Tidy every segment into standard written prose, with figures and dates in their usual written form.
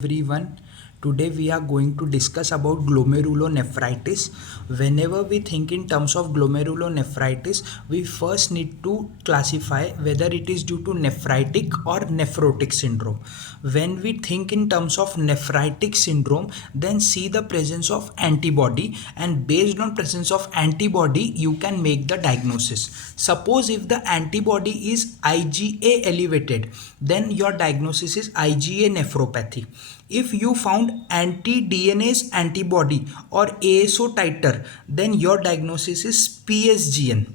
Everyone, today we are going to discuss about glomerulonephritis. Whenever we think in terms of glomerulonephritis, we first need to classify whether it is due to nephritic or nephrotic syndrome. When we think in terms of nephritic syndrome, then see the presence of antibody, and based on presence of antibody you can make the diagnosis. Suppose if the antibody is IgA elevated, then your diagnosis is IgA nephropathy. If you found anti-DNase antibody or ASO titer, then your diagnosis is PSGN,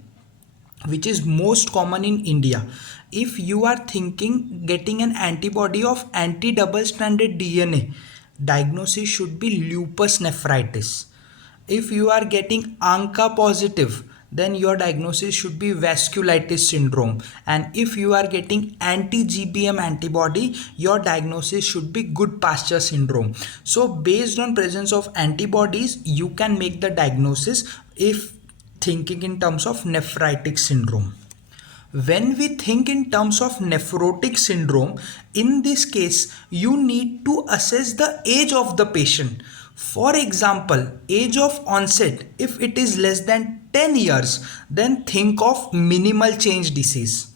which is most common in India. If you are thinking getting an antibody of anti-double stranded DNA, diagnosis should be lupus nephritis. If you are getting ANCA positive, then your diagnosis should be vasculitis syndrome. And if you are getting anti-GBM antibody, your diagnosis should be Goodpasture syndrome. So based on presence of antibodies, you can make the diagnosis if thinking in terms of nephritic syndrome. When we think in terms of nephrotic syndrome, in this case, you need to assess the age of the patient. For example, age of onset, if it is less than 10 years, then think of minimal change disease.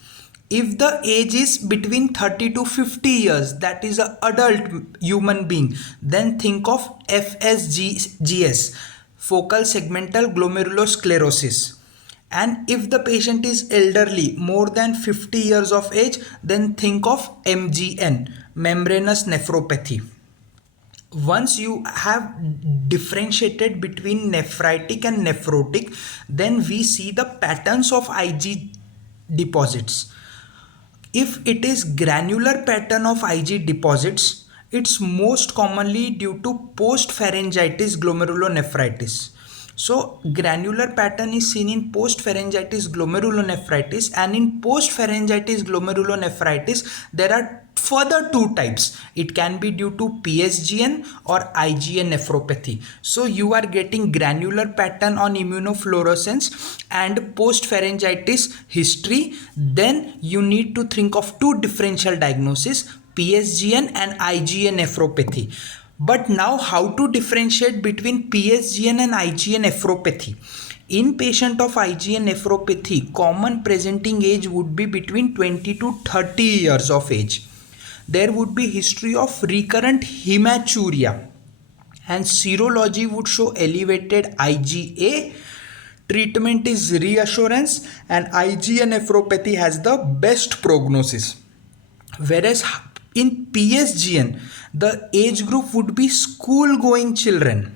If the age is between 30 to 50 years, that is an adult human being, then think of FSGS, focal segmental glomerulosclerosis. And if the patient is elderly, more than 50 years of age, then think of MGN, membranous nephropathy. Once you have differentiated between nephritic and nephrotic, then we see the patterns of Ig deposits. If it is granular pattern of Ig deposits, it's most commonly due to post-pharyngitis glomerulonephritis. So granular pattern is seen in post-pharyngitis glomerulonephritis, and in post-pharyngitis glomerulonephritis there are further two types. It can be due to PSGN or IgA nephropathy. So you are getting granular pattern on immunofluorescence and post-pharyngitis history. Then you need to think of two differential diagnoses, PSGN and IgA nephropathy. But now how to differentiate between PSGN and IgA nephropathy? In patient of IgA nephropathy, common presenting age would be between 20 to 30 years of age. There would be history of recurrent hematuria, and serology would show elevated IgA. Treatment is reassurance, and IgA nephropathy has the best prognosis. Whereas in PSGN, the age group would be school going children,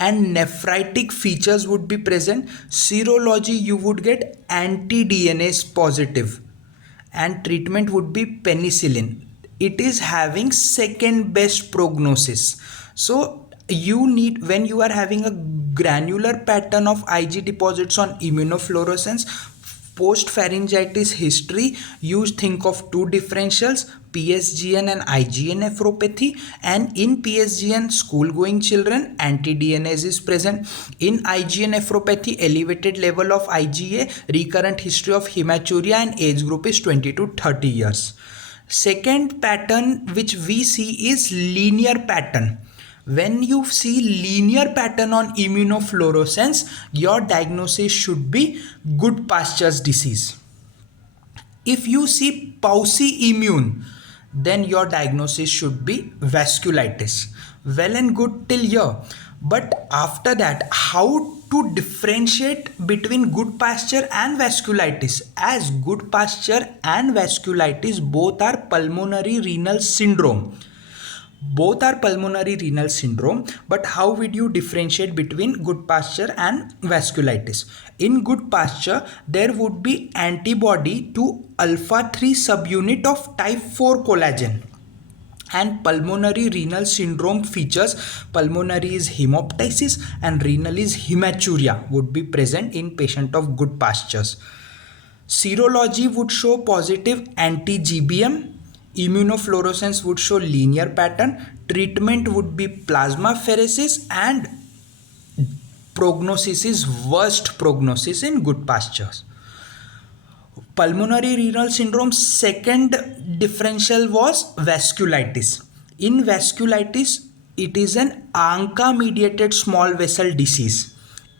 and nephritic features would be present. Serology, you would get anti-DNase positive, and treatment would be penicillin. It is having second best prognosis. So you need, when you are having a granular pattern of Ig deposits on immunofluorescence, post pharyngitis history, you think of two differentials, PSGN and IgA nephropathy. And in PSGN, school going children, anti-DNase is present. In IgA nephropathy, elevated level of IgA, recurrent history of hematuria, and age group is 20 to 30 years. Second pattern which we see is linear pattern. When you see linear pattern on immunofluorescence, your diagnosis should be Goodpasture's disease. If you see Pauci immune, then your diagnosis should be vasculitis. Well and good till here. But after that, how to differentiate between Goodpasture and vasculitis? As Goodpasture and vasculitis both are pulmonary renal syndrome. Both are pulmonary renal syndrome, but how would you differentiate between Goodpasture and vasculitis? In Goodpasture, there would be antibody to alpha 3 subunit of type 4 collagen. And pulmonary renal syndrome features, pulmonary is hemoptysis and renal is hematuria, would be present in patient of Goodpastures. Serology would show positive anti-GBM. Immunofluorescence would show linear pattern. Treatment would be plasmapheresis, and prognosis is worst prognosis in Goodpastures. Pulmonary renal syndrome second differential was vasculitis. In vasculitis, it is an ANCA mediated small vessel disease.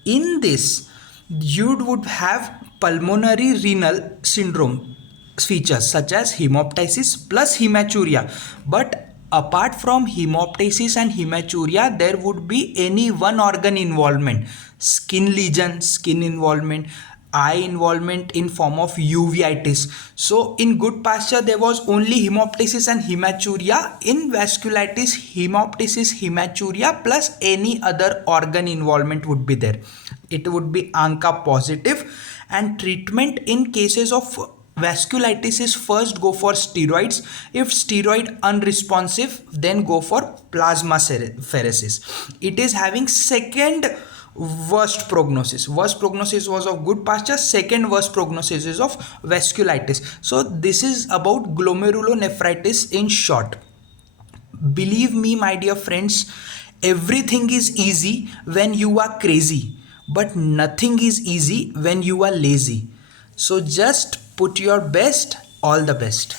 In this, you would have pulmonary renal syndrome features such as hemoptysis plus hematuria. But apart from hemoptysis and hematuria, there would be any one organ involvement: skin lesion, skin involvement, eye involvement in form of uveitis. So in good pasture there was only hemoptysis and hematuria. In vasculitis, hemoptysis, hematuria plus any other organ involvement would be there. It would be ANCA positive. And treatment in cases of vasculitis is first go for steroids. If steroid unresponsive, then go for plasmapheresis. It is having second worst prognosis. Worst prognosis was of good pasture, second worst prognosis is of vasculitis. So this is about glomerulonephritis in short. Believe me, my dear friends, everything is easy when you are crazy, but nothing is easy when you are lazy. So just put your best. All the best.